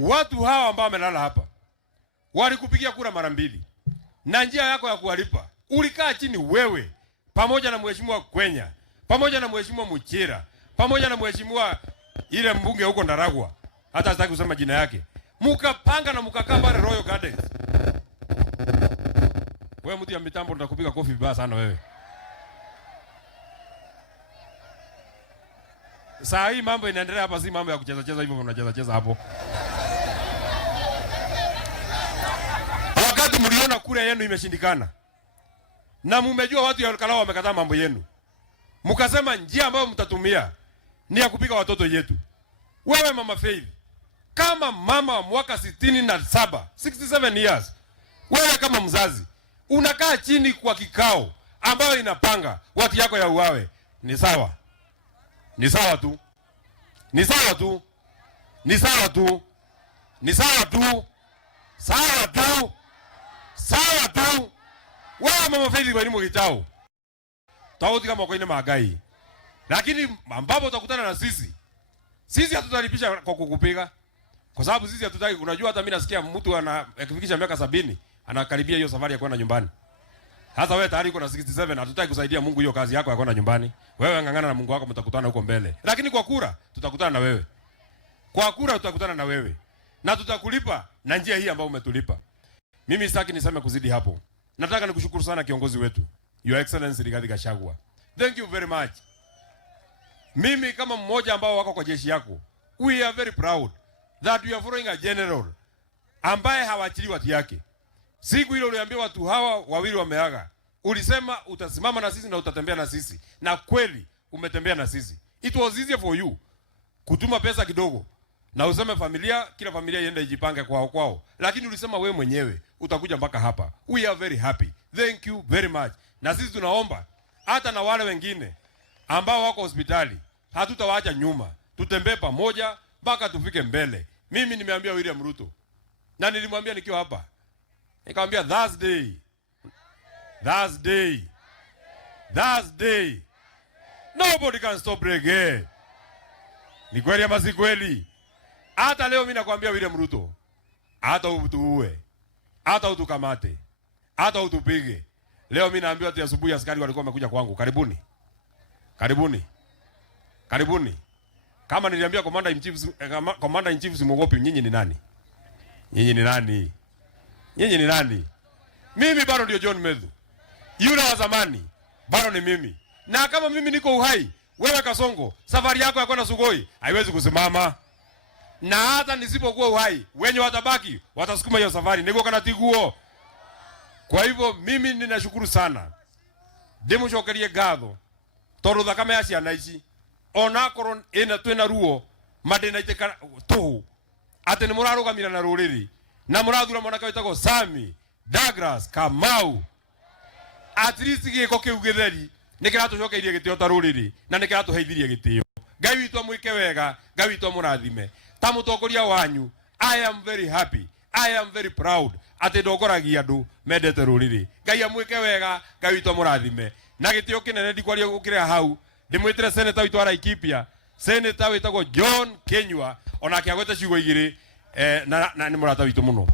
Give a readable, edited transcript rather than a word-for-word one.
Watu hawa ambao wamelala hapa walikupigia kura mara mbili, na njia yako ya kuwalipa ulikaa chini wewe pamoja na mheshimiwa Kwenya, pamoja na mheshimiwa Muchira, pamoja na mheshimiwa ile mbunge huko Ndaragwa, hata sitaki kusema jina yake, mukapanga na mukakaa pale Royal Gardens. Wewe mtu ya mitambo nitakupiga kofi vibaya sana wewe. Saa hii mambo inaendelea hapa, si mambo ya kucheza cheza hivyo mnacheza cheza hapo. Wakati mliona kura yenu imeshindikana na mmejua watu ya Olkalau wamekataa mambo yenu, mkasema njia ambayo mtatumia ni ya kupiga watoto yetu. Wewe Mama Faith, kama mama wa mwaka 67 years, wewe kama mzazi unakaa chini kwa kikao ambayo inapanga watu yako ya uawe, ni sawa? Ni sawa tu. Ni sawa tu. Ni sawa tu. Ni sawa tu. Sawa tu. Sawa tu. Wewe Mama Faith kwa nini mkitao? Tauti kama kwa ina magai. Lakini ambapo utakutana na sisi hatutalipisha kwa kukupiga. Kwa sababu sisi hatutaki, unajua hata mimi nasikia mtu akifikisha miaka 70 anakaribia hiyo safari ya kwenda nyumbani. Hata wewe tayari uko na 67, hatutaki kusaidia Mungu hiyo kazi yako ya kwenda nyumbani. Wewe ngangana na Mungu wako, mtakutana huko mbele. Lakini kwa kura tutakutana na wewe. Kwa kura tutakutana na wewe. Na tutakulipa na njia hii ambayo umetulipa. Mimi sitaki niseme kuzidi hapo. Nataka nikushukuru sana kiongozi wetu, Your Excellency Rigathi Gachagua. Thank you very much. Mimi kama mmoja ambao wako kwa jeshi yako, we are very proud that we are following a general ambaye hawaachili watu yake. Siku ile uliambia watu hawa wawili wameaga, ulisema utasimama na sisi na utatembea na sisi, na kweli umetembea na sisi. It was easier for you kutuma pesa kidogo na useme familia, kila familia iende ijipange kwao, lakini ulisema wewe mwenyewe utakuja mpaka hapa. We are very happy. Thank you very much. Na sisi tunaomba hata na wale wengine ambao wako hospitali hatutawaacha nyuma, tutembee pamoja mpaka tufike mbele. Mimi nimeambia William Ruto, na nilimwambia nikiwa hapa, nikamwambia Thursday nobody can stop reggae. Ni kweli ama si kweli? Hata leo mimi nakwambia William Ruto, hata utuue, hata utukamate, hata utupige, leo mimi naambiwa ati asubuhi askari walikuwa wamekuja kwangu, karibuni. Kama niliambia commander in chief simogopi, nyinyi ni nani? Mimi bado ndio John Medhu. Yule wa zamani bado ni mimi. Na kama mimi niko uhai, wewe Kasongo, safari yako ya kwenda Sugoi haiwezi kusimama. Na hata nisipokuwa uhai, wenye watabaki watasukuma hiyo safari. Niko kana tiguo. Kwa hivyo mimi ninashukuru sana. Demushokerie gatho toro thakame ya ciana ici onakorwo ina twina ruo madina iteka tu ati ni murarugamira na ruriri na murathura mwanake witagwo Sami Douglas Kamau. At least giko kiu githeri nikiratucokeirie gitio ta ruriri na nikiratuheithirie gitio. Ngai witu amwike wega, Ngai witu amurathime. Ta mutongoria wanyu, I am very happy, I am very proud ati ndogoragia andu mendete ruriri. Ngai amwike wega, Ngai witu amurathime. Na gitio kinene ndikwaria gukira hau, ndimwitire senator witu wa Laikipia, senator witagwo John Kenyua, onake agwete ciugo igiri na ni murata witu muno.